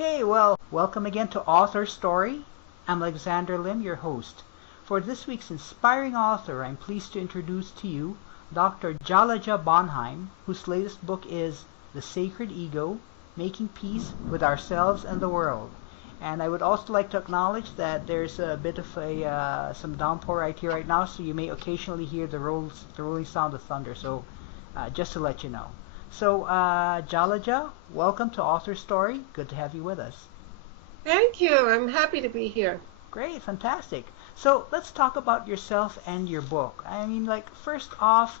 Okay, well, welcome again to AuthorStory. I'm Alexander Lim, your host. For this week's inspiring author, I'm pleased to introduce to you Dr. Jalaja Bonheim, whose latest book is The Sacred Ego, Making Peace with Ourselves and the World. And I would also like to acknowledge that there's a bit of some downpour right here right now, so you may occasionally hear the rolling sound of thunder. So just to let you know. So, Jalaja, welcome to AuthorStory. Good to have you with us. Thank you. I'm happy to be here. Great, fantastic. So, let's talk about yourself and your book. I mean, like, first off,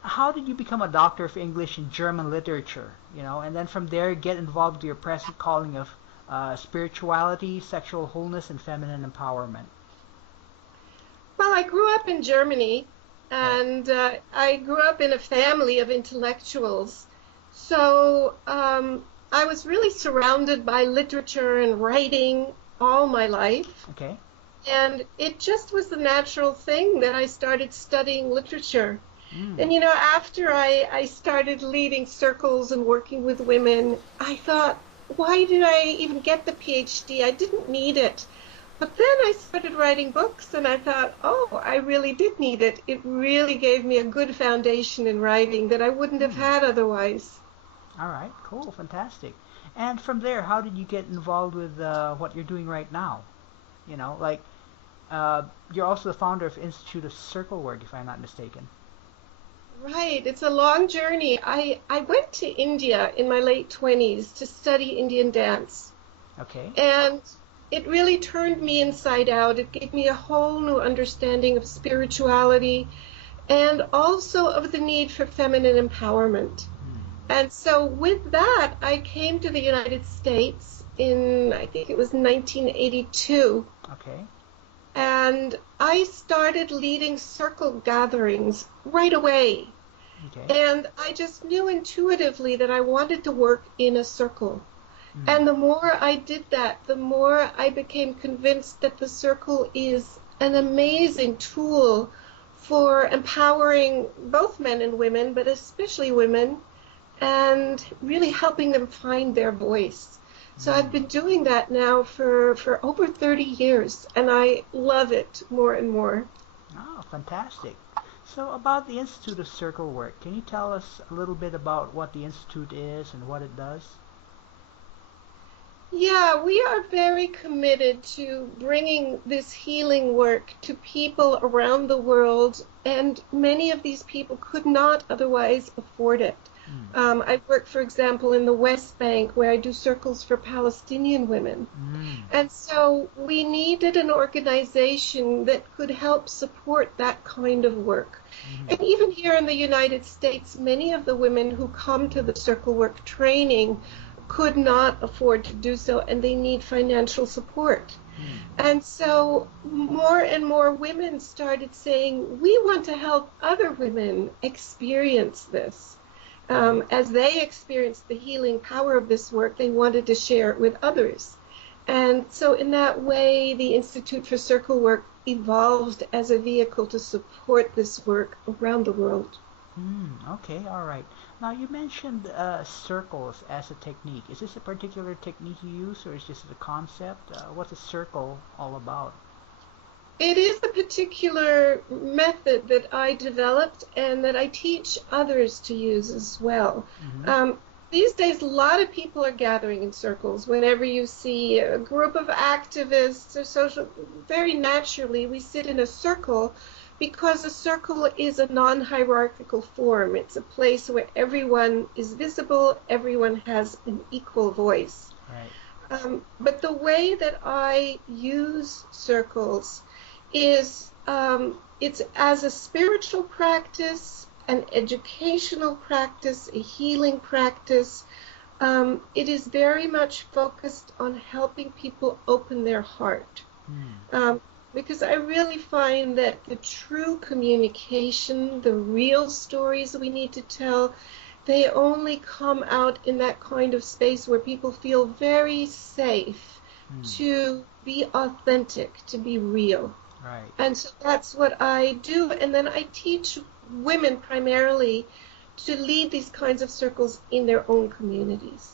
how did you become a doctor of English and German literature? And then from there get involved with your present calling of spirituality, sexual wholeness, and feminine empowerment? Well, I grew up in Germany, and I grew up in a family of intellectuals. So I was really surrounded by literature and writing all my life. Okay. And it just was the natural thing that I started studying literature. And, after I started leading circles and working with women, I thought, why did I even get the PhD? I didn't need it. But then I started writing books, and I thought, oh, I really did need it. It really gave me a good foundation in writing that I wouldn't have had otherwise. All right, cool, fantastic. And from there, how did you get involved with what you're doing right now? You're also the founder of Institute of Circle Work, if I'm not mistaken. Right, it's a long journey. I went to India in my late 20s to study Indian dance. Okay. And it really turned me inside out. It gave me a whole new understanding of spirituality and also of the need for feminine empowerment. And so with that, I came to the United States in, I think it was 1982. Okay. And I started leading circle gatherings right away. Okay. And I just knew intuitively that I wanted to work in a circle. And the more I did that, the more I became convinced that the circle is an amazing tool for empowering both men and women, but especially women, and really helping them find their voice. So I've been doing that now for over 30 years, and I love it more and more. Oh, fantastic. So about the Institute of Circle Work, can you tell us a little bit about what the Institute is and what it does? Yeah, we are very committed to bringing this healing work to people around the world, and many of these people could not otherwise afford it. I work, for example, in the West Bank, where I do circles for Palestinian women. And so we needed an organization that could help support that kind of work. And even here in the United States, many of the women who come to the circle work training could not afford to do so, and they need financial support. And so more and more women started saying, we want to help other women experience this. As they experienced the healing power of this work, they wanted to share it with others. And so in that way, the Institute for Circle Work evolved as a vehicle to support this work around the world. Okay, all right. Now, you mentioned circles as a technique. Is this a particular technique you use, or is this the concept? What's a circle all about? It is a particular method that I developed and that I teach others to use as well. These days, a lot of people are gathering in circles. Whenever you see a group of activists or social, very naturally, we sit in a circle because a circle is a non-hierarchical form. It's a place where everyone is visible, everyone has an equal voice. Right. But the way that I use circles is it's as a spiritual practice, an educational practice, a healing practice. It is very much focused on helping people open their heart. Because I really find that the true communication, the real stories we need to tell, they only come out in that kind of space where people feel very safe to be authentic, to be real. Right. And so that's what I do. And then I teach women primarily to lead these kinds of circles in their own communities.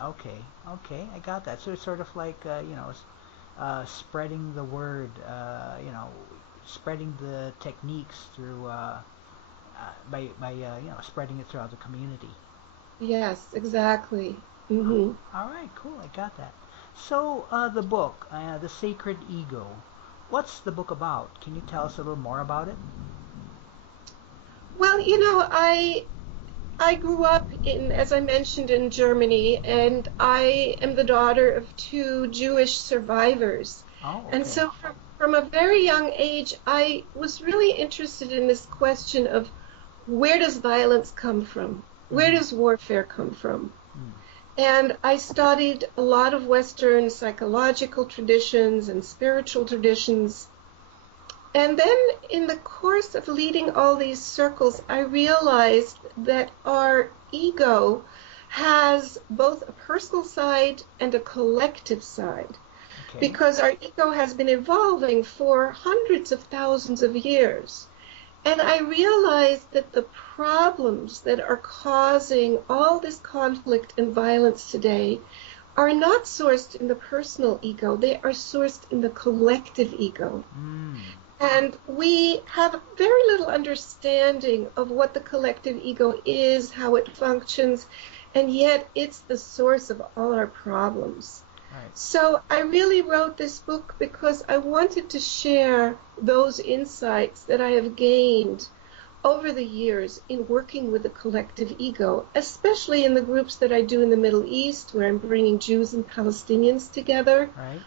Okay, okay, I got that. So it's sort of like spreading the word, spreading the techniques through by spreading it throughout the community. Yes, exactly. Oh, Hmm. all right, cool, I got that. So the book, The Sacred Ego. What's the book about? Can you tell us a little more about it? Well, I grew up in, as I mentioned, in Germany, and I am the daughter of two Jewish survivors. Oh, And okay. so from a very young age, I was really interested in this question of where does violence come from? Where Mm-hmm. does warfare come from? Mm. And I studied a lot of Western psychological traditions and spiritual traditions. And then in the course of leading all these circles, I realized that our ego has both a personal side and a collective side, Okay. because our ego has been evolving for hundreds of thousands of years. And I realized that the problems that are causing all this conflict and violence today are not sourced in the personal ego, they are sourced in the collective ego. Mm. And we have very little understanding of what the collective ego is, how it functions, and yet it's the source of all our problems. Right. So I really wrote this book because I wanted to share those insights that I have gained over the years in working with the collective ego, especially in the groups that I do in the Middle East, where I'm bringing Jews and Palestinians together. Right.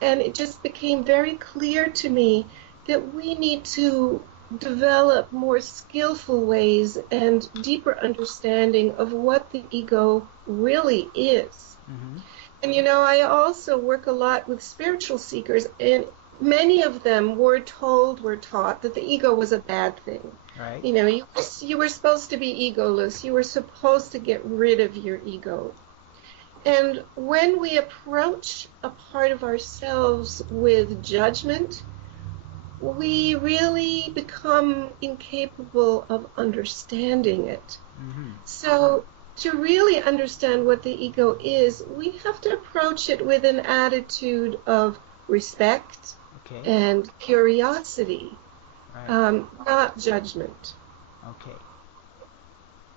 And it just became very clear to me that we need to develop more skillful ways and deeper understanding of what the ego really is. Mm-hmm. And I also work a lot with spiritual seekers, and many of them were taught that the ego was a bad thing. Right. You were supposed to be egoless. You were supposed to get rid of your ego. And when we approach a part of ourselves with judgment, we really become incapable of understanding it. Mm-hmm. So, to really understand what the ego is, we have to approach it with an attitude of respect Okay. and curiosity, Right. not judgment. Okay.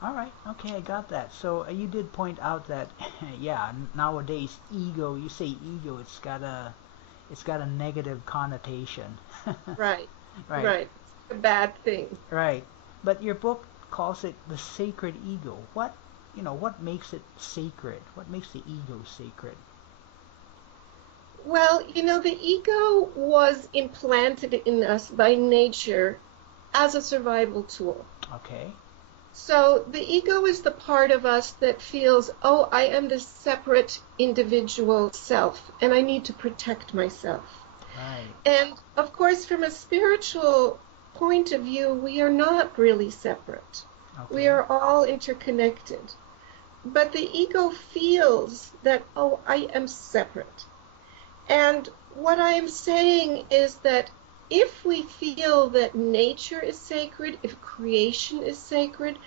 All right. Okay, I got that. So you did point out that, yeah, nowadays ego. You say ego, it's got a negative connotation. Right, Right. right. It's a bad thing. Right. But your book calls it the sacred ego. What makes it sacred? What makes the ego sacred? Well, the ego was implanted in us by nature as a survival tool. Okay. So the ego is the part of us that feels, oh, I am this separate individual self, and I need to protect myself. Right. And of course, from a spiritual point of view, we are not really separate. We Okay. are all interconnected. But the ego feels that, oh, I am separate. And what I'm saying is that if we feel that nature is sacred, if creation is sacred,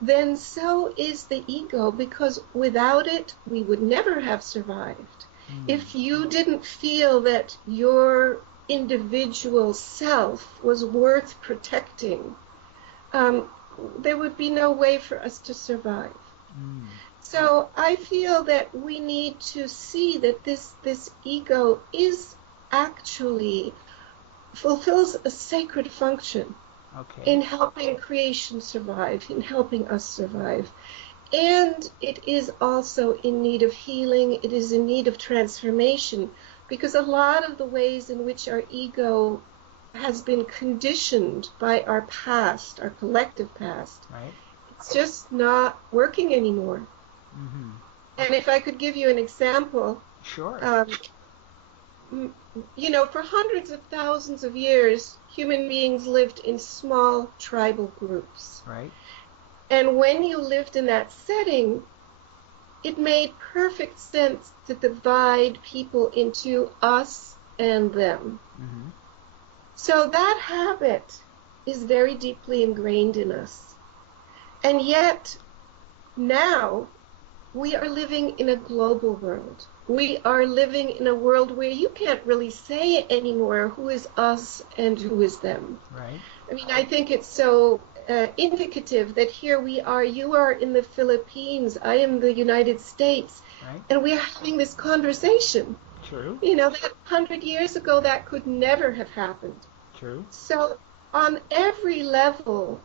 then so is the ego, because without it, we would never have survived. Mm. If you didn't feel that your individual self was worth protecting, um, there would be no way for us to survive. Mm. So I feel that we need to see that this ego is actually fulfills a sacred function Okay. in helping creation survive, in helping us survive. And it is also in need of healing, it is in need of transformation, because a lot of the ways in which our ego has been conditioned by our past, our collective past, Right. it's just not working anymore. Mm-hmm. And if I could give you an example, Sure. um, for hundreds of thousands of years, human beings lived in small tribal groups. Right. And when you lived in that setting, it made perfect sense to divide people into us and them. Mm-hmm. So that habit is very deeply ingrained in us. And yet, now, we are living in a global world. We are living in a world where you can't really say anymore who is us and who is them. Right. I mean, I think it's so indicative that here we are, you are in the Philippines, I am the United States, Right. and we are having this conversation. True. You know, that 100 years ago, that could never have happened. True. So on every level,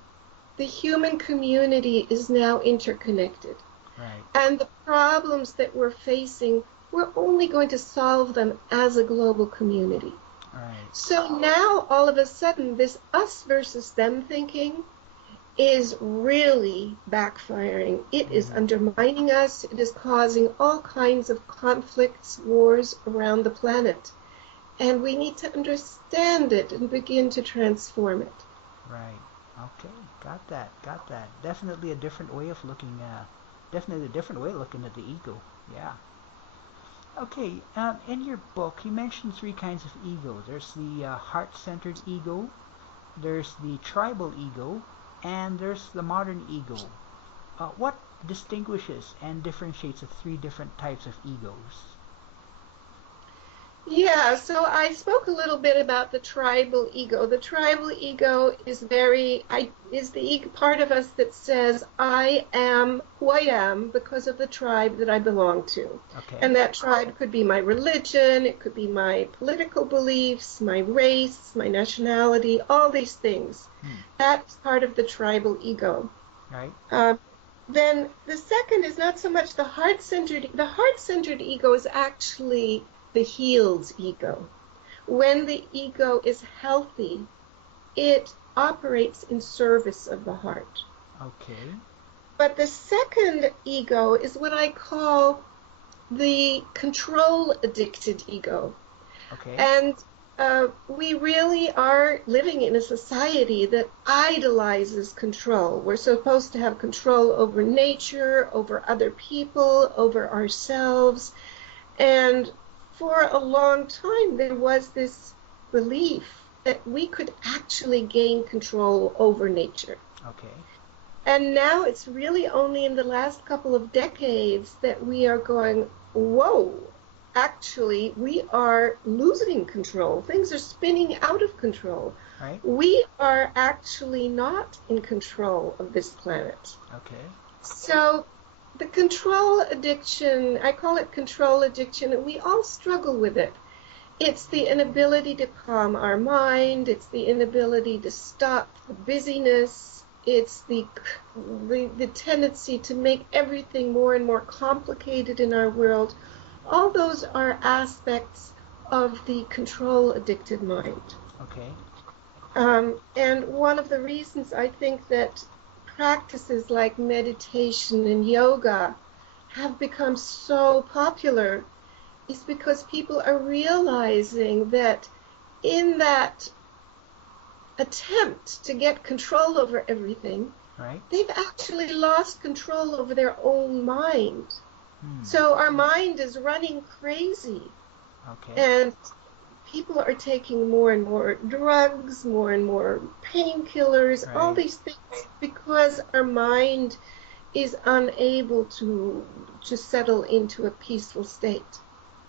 the human community is now interconnected. Right. And the problems that we're facing, we're only going to solve them as a global community. Right. So now, all of a sudden, this us versus them thinking is really backfiring. It is undermining us. It is causing all kinds of conflicts, wars around the planet. And we need to understand it and begin to transform it. Right. Okay. Got that. Got that. Definitely a different way of looking. Definitely a different way of looking at the ego. Yeah. Okay. In your book, you mentioned three kinds of ego. There's the heart-centered ego. There's the tribal ego, and there's the modern ego. What distinguishes and differentiates the three different types of egos? Yeah, so I spoke a little bit about the tribal ego. The tribal ego is the part of us that says, I am who I am because of the tribe that I belong to. Okay. And that tribe could be my religion, it could be my political beliefs, my race, my nationality, all these things. That's part of the tribal ego. Right. Then the second is not so much the heart-centered. The heart-centered ego is actually the healed ego. When the ego is healthy, it operates in service of the heart. Okay. But the second ego is what I call the control-addicted ego. Okay. And we really are living in a society that idolizes control. We're supposed to have control over nature, over other people, over ourselves. And for a long time, there was this belief that we could actually gain control over nature. Okay. And now it's really only in the last couple of decades that we are going, whoa, actually, we are losing control. Things are spinning out of control. Right. We are actually not in control of this planet. Okay. So the control addiction, I call it control addiction, and we all struggle with it. It's the inability to calm our mind. It's the inability to stop the busyness. It's the tendency to make everything more and more complicated in our world. All those are aspects of the control addicted mind. Okay. And one of the reasons I think that practices like meditation and yoga have become so popular is because people are realizing that in that attempt to get control over everything, Right. they've actually lost control over their own mind. So our mind is running crazy. Okay. And people are taking more and more drugs, more and more painkillers, all Right. these things, because our mind is unable to settle into a peaceful state.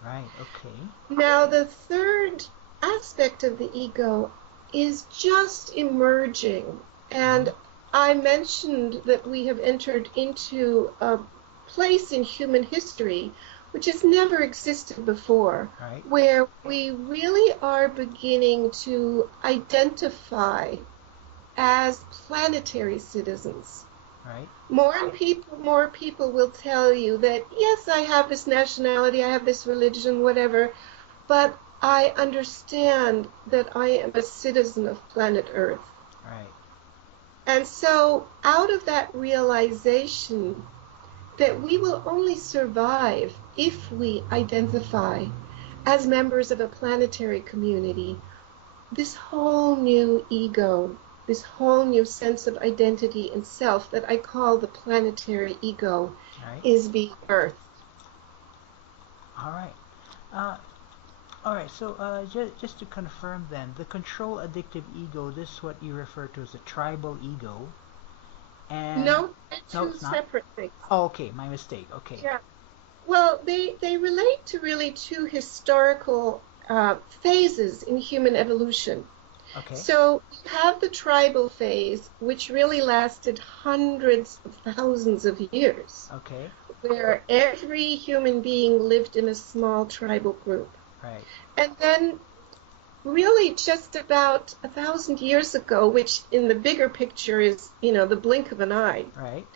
Right. Okay. Now, the third aspect of the ego is just emerging. And I mentioned that we have entered into a place in human history which has never existed before, Right. where we really are beginning to identify as planetary citizens. Right. More people will tell you that, yes, I have this nationality, I have this religion, whatever, but I understand that I am a citizen of planet Earth. Right. And so out of that realization that we will only survive if we identify as members of a planetary community, this whole new ego, this whole new sense of identity and self that I call the planetary ego, Right. is being birthed. All right. All right. So, just to confirm, then, the control addictive ego. This is what you refer to as the tribal ego. And No, they're no, two it's not. separate things. Oh, okay, my mistake. Okay. Yeah. Well, they relate to really two historical phases in human evolution. Okay. So you have the tribal phase, which really lasted hundreds of thousands of years, Okay. where every human being lived in a small tribal group. Right. And then really just about 1,000 years ago, which in the bigger picture is, the blink of an eye, Right.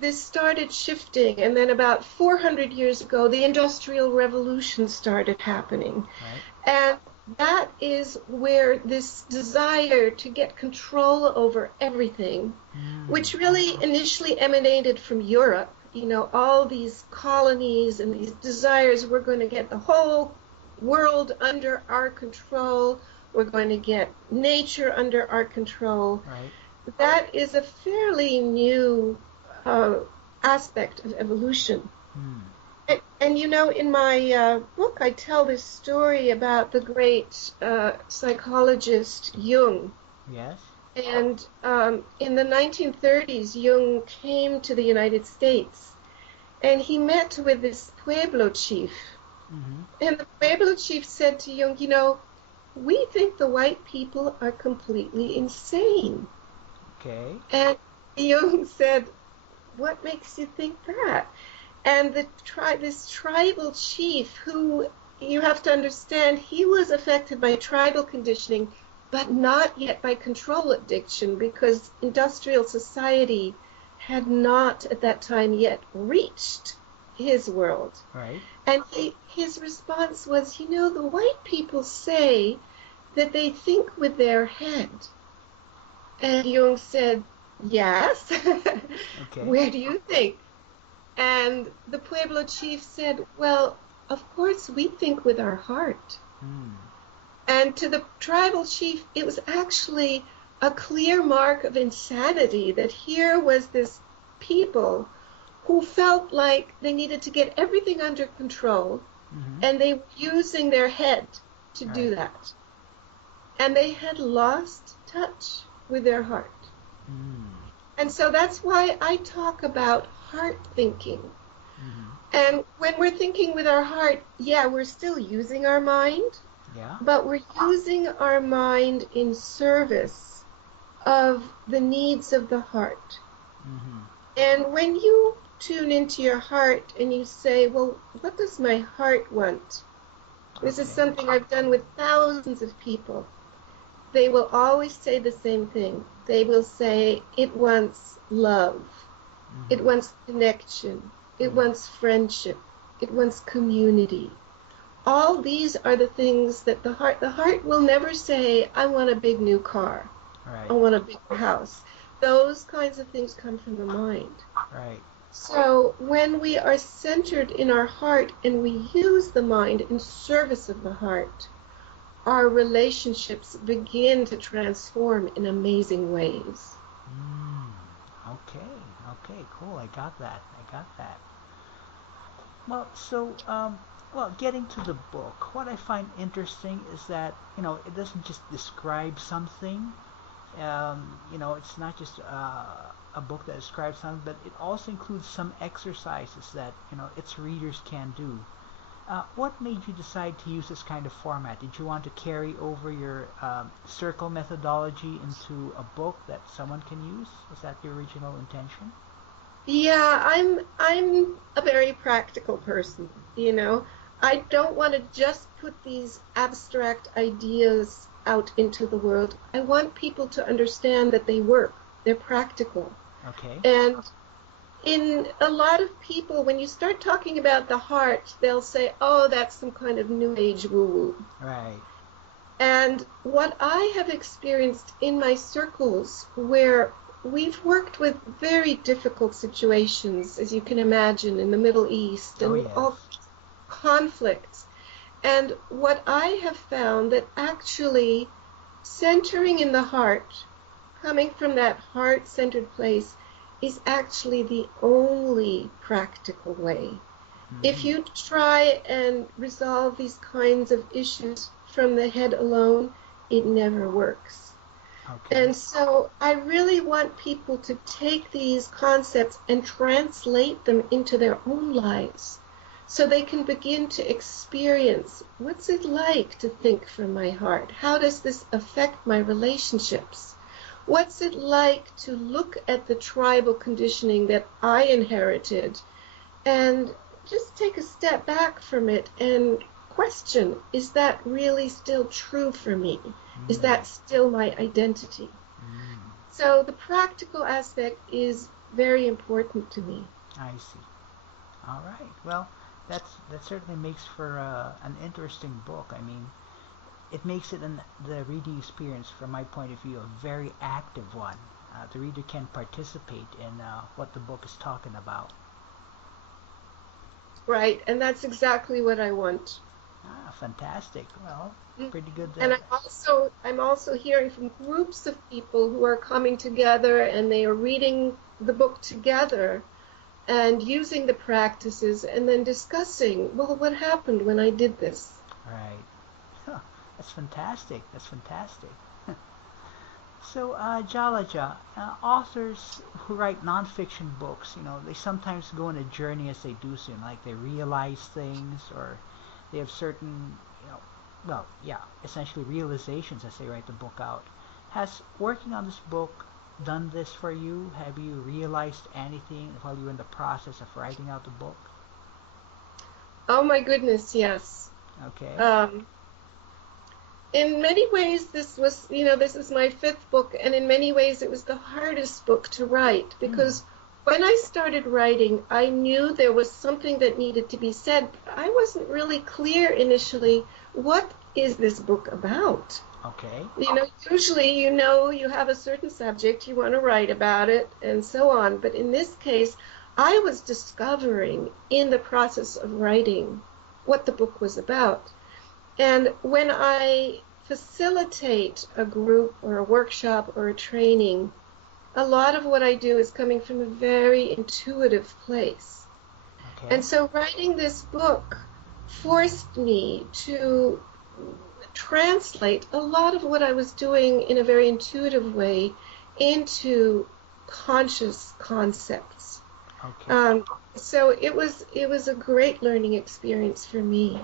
this started shifting. And then about 400 years ago, the Industrial Revolution started happening. Right. And that is where this desire to get control over everything, which really initially emanated from Europe, all these colonies and these desires, we're going to get the whole world under our control, we're going to get nature under our control. Right. That is a fairly new aspect of evolution. And in my book, I tell this story about the great psychologist Jung. Yes. And in the 1930s, Jung came to the United States, and he met with this Pueblo chief. And the Pueblo chief said to Jung, we think the white people are completely insane. Okay. And Jung said, what makes you think that? And this tribal chief, who you have to understand, he was affected by tribal conditioning, but not yet by control addiction, because industrial society had not at that time yet reached his world. Right. And his response was, the white people say that they think with their head. And Jung said, yes. Okay. Where do you think? And the Pueblo chief said, well, of course we think with our heart. And to the tribal chief, it was actually a clear mark of insanity that here was this people who felt like they needed to get everything under control, and they were using their head to do that. And they had lost touch with their heart. And so that's why I talk about heart thinking. And when we're thinking with our heart, we're still using our mind, but we're using our mind in service of the needs of the heart. And when you tune into your heart and you say, well, what does my heart want? This is something I've done with thousands of people. They will always say the same thing. They will say, it wants love. It wants connection. It wants friendship. It wants community. All these are the things that the heart will never say, I want a big new car. I want a big house. Those kinds of things come from the mind. Right. So when we are centered in our heart and we use the mind in service of the heart, our relationships begin to transform in amazing ways. Okay, cool. I got that. Well, so, getting to the book, what I find interesting is that, it doesn't just describe something. It's not just a book that describes something, but it also includes some exercises that, its readers can do. What made you decide to use this kind of format? Did you want to carry over your circle methodology into a book that someone can use? Was that the original intention? Yeah, I'm a very practical person, I don't want to just put these abstract ideas out into the world. I want people to understand that they work. They're practical. Okay. And in a lot of people, when you start talking about the heart, they'll say, oh, that's some kind of new age woo-woo. Right. And what I have experienced in my circles, where we've worked with very difficult situations, as you can imagine, in the Middle East, and all conflicts. And what I have found that actually centering in the heart, coming from that heart-centered place, is actually the only practical way. If you try and resolve these kinds of issues from the head alone, it never works. Okay. And so I really want people to take these concepts and translate them into their own lives so they can begin to experience what's it like to think from my heart? How does this affect my relationships? What's it like to look at the tribal conditioning that I inherited and just take a step back from it and question, is that really still true for me? Is that still my identity? So the practical aspect is very important to me. I see. All right. Well, that certainly makes for an interesting book. I mean, it makes it the reading experience, from my point of view, a very active one. The reader can participate in what the book is talking about. Right, and that's exactly what I want. Ah, fantastic. Well, pretty good. And I'm also hearing from groups of people who are coming together and they are reading the book together and using the practices and then discussing, well, what happened when I did this? Right. Huh, that's fantastic. That's fantastic. So, Jalaja, authors who write nonfiction books, they sometimes go on a journey as they do so. Like they realize things, or they have certain, essentially realizations as they write the book out. Has working on this book done this for you? Have you realized anything while you were in the process of writing out the book? Oh my goodness, yes. Okay. In many ways, this is my fifth book, and in many ways it was the hardest book to write because when I started writing, I knew there was something that needed to be said, but I wasn't really clear initially, what is this book about? Okay. Usually, you have a certain subject, you want to write about it, and so on, but in this case, I was discovering in the process of writing what the book was about. And when I facilitate a group or a workshop or a training, a lot of what I do is coming from a very intuitive place. Okay. And so writing this book forced me to translate a lot of what I was doing in a very intuitive way into conscious concepts. Okay. So it was a great learning experience for me.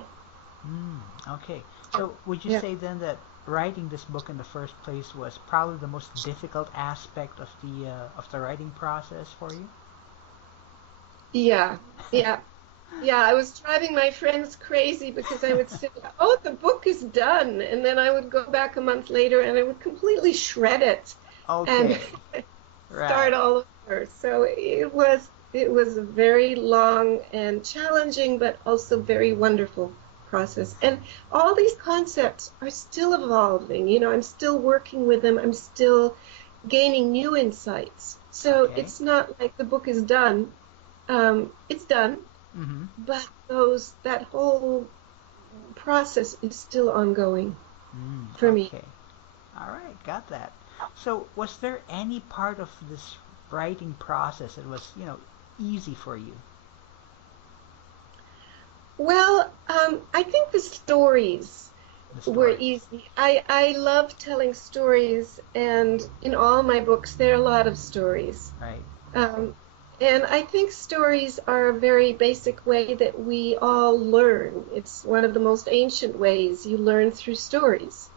Okay. So would you say then that writing this book in the first place was probably the most difficult aspect of the writing process for you? Yeah, yeah. Yeah, I was driving my friends crazy because I would say, oh, the book is done. And then I would go back a month later and I would completely shred it and Okay. start Right. all over. So it was a very long and challenging, but also very wonderful process. And all these concepts are still evolving. I'm still working with them. I'm still gaining new insights. So Okay. it's not like the book is done. It's done. But that whole process is still ongoing for me. Okay. All right. Got that. So was there any part of this writing process that was, easy for you? Well, I think the stories The were stories. easy. I love telling stories, and in all my books, there are a lot of stories. Right. Um, and I think stories are a very basic way that we all learn. It's one of the most ancient ways you learn through stories.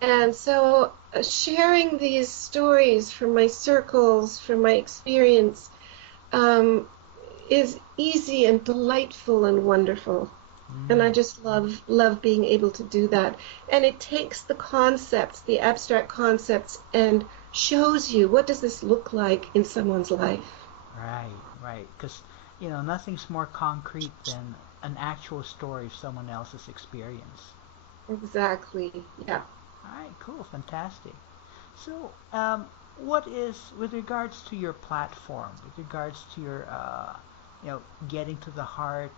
And so sharing these stories from my circles, from my experience, is easy and delightful and wonderful. And I just love being able to do that. And it takes the concepts, the abstract concepts, and shows you what does this look like in someone's life. Right. Because, nothing's more concrete than an actual story of someone else's experience. Exactly. Yeah. All right, cool, fantastic. So, what is, with regards to your platform, with regards to your, getting to the heart,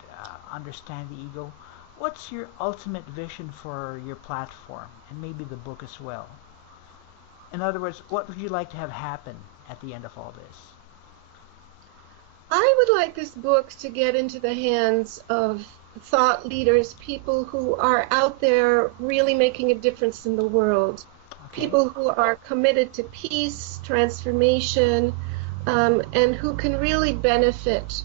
understand the ego, what's your ultimate vision for your platform and maybe the book as well? In other words, what would you like to have happen at the end of all this? I would like this book to get into the hands of thought leaders, people who are out there really making a difference in the world. Okay. people who are committed to peace, transformation, and who can really benefit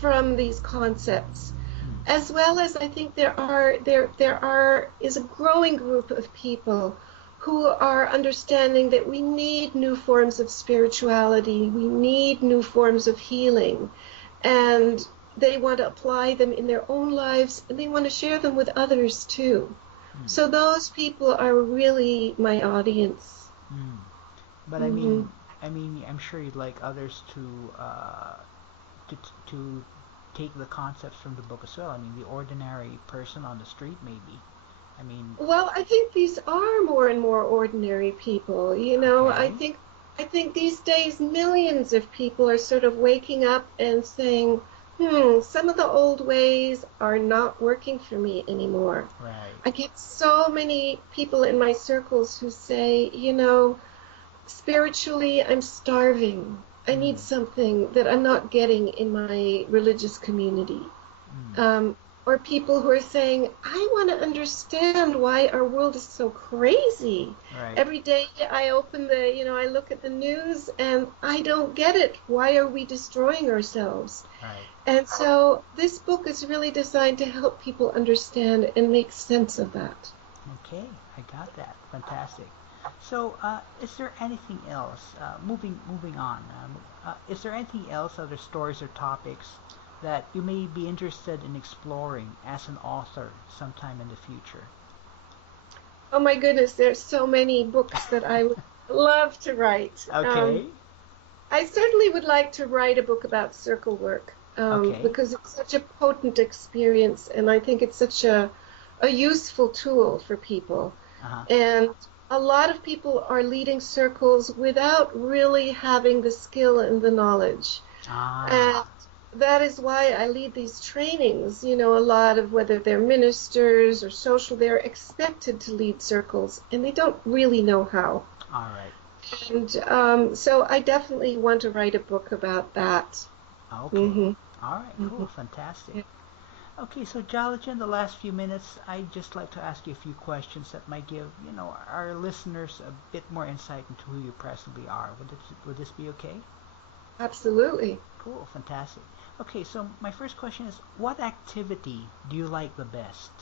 from these concepts. Hmm. As well as I think there is a growing group of people who are understanding that we need new forms of spirituality, we need new forms of healing, and they want to apply them in their own lives and they want to share them with others too. Hmm. So those people are really my audience. Hmm. But Hmm. I'm sure you'd like others to to take the concepts from the book as well. I mean, the ordinary person on the street, maybe. I mean, Well, I think these are more and more ordinary people. okay, I think these days millions of people are sort of waking up and saying, some of the old ways are not working for me anymore. right. I get so many people in my circles who say, spiritually, I'm starving. I need Hmm. something that I'm not getting in my religious community. Hmm. Um, or people who are saying, I want to understand why our world is so crazy. Right. Every day I open I look at the news and I don't get it. Why are we destroying ourselves? Right. And so this book is really designed to help people understand and make sense of that. Okay, I got that. Fantastic. So, is there anything else? Moving on. Is there anything else, other stories or topics that you may be interested in exploring as an author sometime in the future? Oh my goodness, there's so many books that I would love to write. Okay. I certainly would like to write a book about circle work Okay. because it's such a potent experience, and I think it's such a useful tool for people. Uh-huh. And a lot of people are leading circles without really having the skill and the knowledge. And Ah, that is why I lead these trainings. A lot of whether they're ministers or social, they're expected to lead circles, and they don't really know how. all right. And so I definitely want to write a book about that. Okay. Hmm. All right, Hmm. cool. Fantastic. Okay, so Jalaja, in the last few minutes, I'd just like to ask you a few questions that might give, our listeners a bit more insight into who you presently are. Would this be okay? Absolutely. Cool, fantastic. Okay, so my first question is, what activity do you like the best?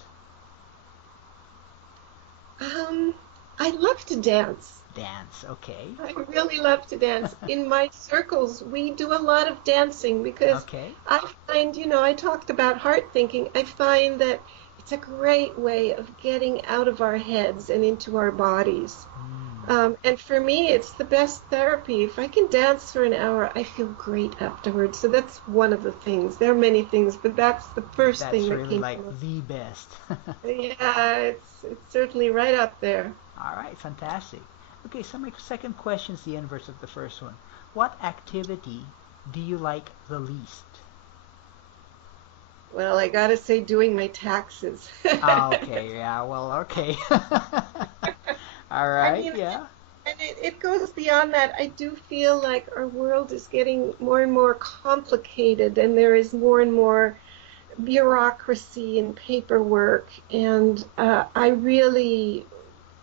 Um, I love to dance. Dance, okay. I really love to dance. In my circles, we do a lot of dancing because Okay. I find, I talked about heart thinking. I find that it's a great way of getting out of our heads and into our bodies. Hmm. And for me, it's the best therapy. If I can dance for an hour, I feel great afterwards. So that's one of the things. There are many things, but that's the first thing That's that really came like to mind. the best. Yeah, it's certainly right up there. All right, fantastic. Okay, so my second question is the inverse of the first one. What activity do you like the least? Well, I gotta say, doing my taxes. Ah, okay, yeah, well, okay. All I right, mean, yeah. and it goes beyond that. I do feel like our world is getting more and more complicated, and there is more and more bureaucracy and paperwork. And I really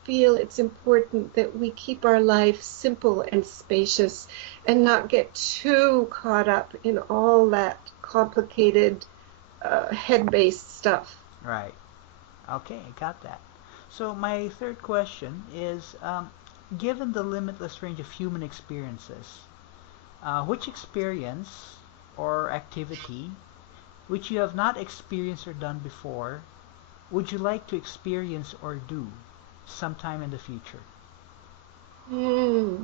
feel it's important that we keep our life simple and spacious and not get too caught up in all that complicated head-based stuff. Right. Okay, I got that. So my third question is, given the limitless range of human experiences, which experience or activity which you have not experienced or done before would you like to experience or do sometime in the future? Hmm.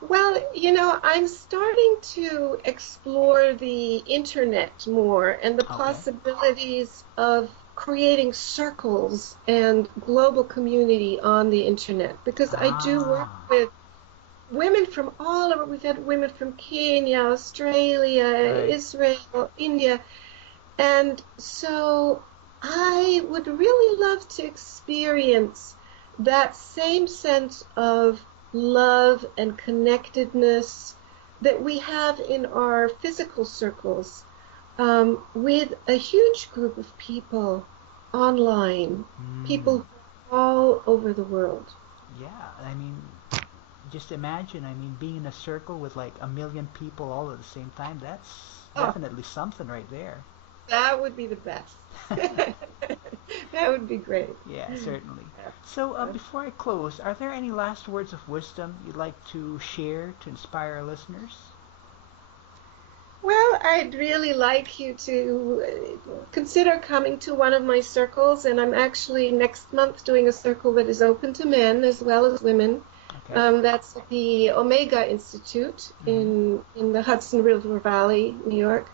Well, I'm starting to explore the internet more and the Okay. possibilities of creating circles and global community on the internet because I do work Ah, with women from all over. We've had women from Kenya, Australia, right. Israel, India, and so I would really love to experience that same sense of love and connectedness that we have in our physical circles with a huge group of people online, Hmm. people all over the world. Yeah, I mean, just imagine, I mean, being in a circle with like a million people all at the same time. That's Oh, definitely something right there. that would be the best. That would be great. Yeah, certainly. So, before I close, are there any last words of wisdom you'd like to share to inspire our listeners? Well, I'd really like you to consider coming to one of my circles, and I'm actually next month doing a circle that is open to men as well as women. Okay. That's at the Omega Institute Mm-hmm. in the Hudson River Valley, New York.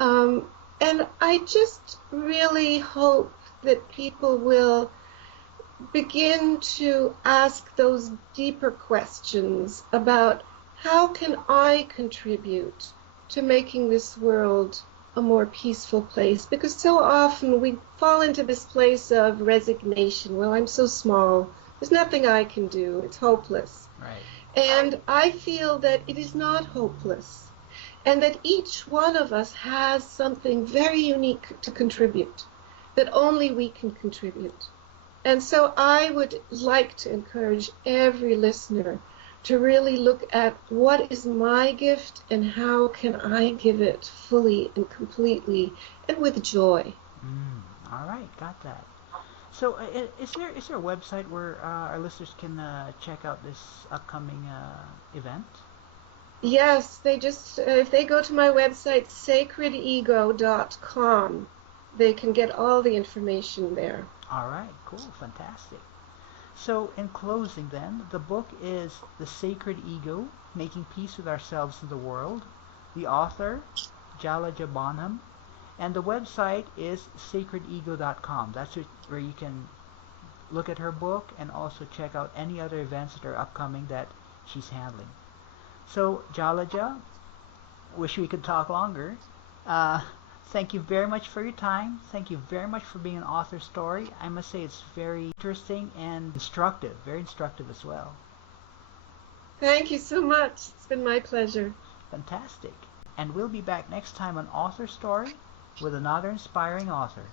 Um, and I just really hope that people will begin to ask those deeper questions about how can I contribute to making this world a more peaceful place? Because so often we fall into this place of resignation. Well, I'm so small. There's nothing I can do. It's hopeless. Right. And I feel that it is not hopeless, and that each one of us has something very unique to contribute, that only we can contribute. And so I would like to encourage every listener to really look at what is my gift and how can I give it fully and completely and with joy. All right, got that. So, is there a website where our listeners can check out this upcoming event? Yes, they just, if they go to my website, sacredego.com, they can get all the information there. All right, cool, fantastic. So, in closing, then, the book is The Sacred Ego: Making Peace with Ourselves and the World. The author, Jalaja Bonham, and the website is sacredego.com. That's where you can look at her book and also check out any other events that are upcoming that she's handling. So, Jalaja, wish we could talk longer. Uh, Thank you very much for your time. Thank you very much for being an author story. I must say it's very interesting and instructive, very instructive as well. Thank you so much. It's been my pleasure. Fantastic. And we'll be back next time on Author Story with another inspiring author.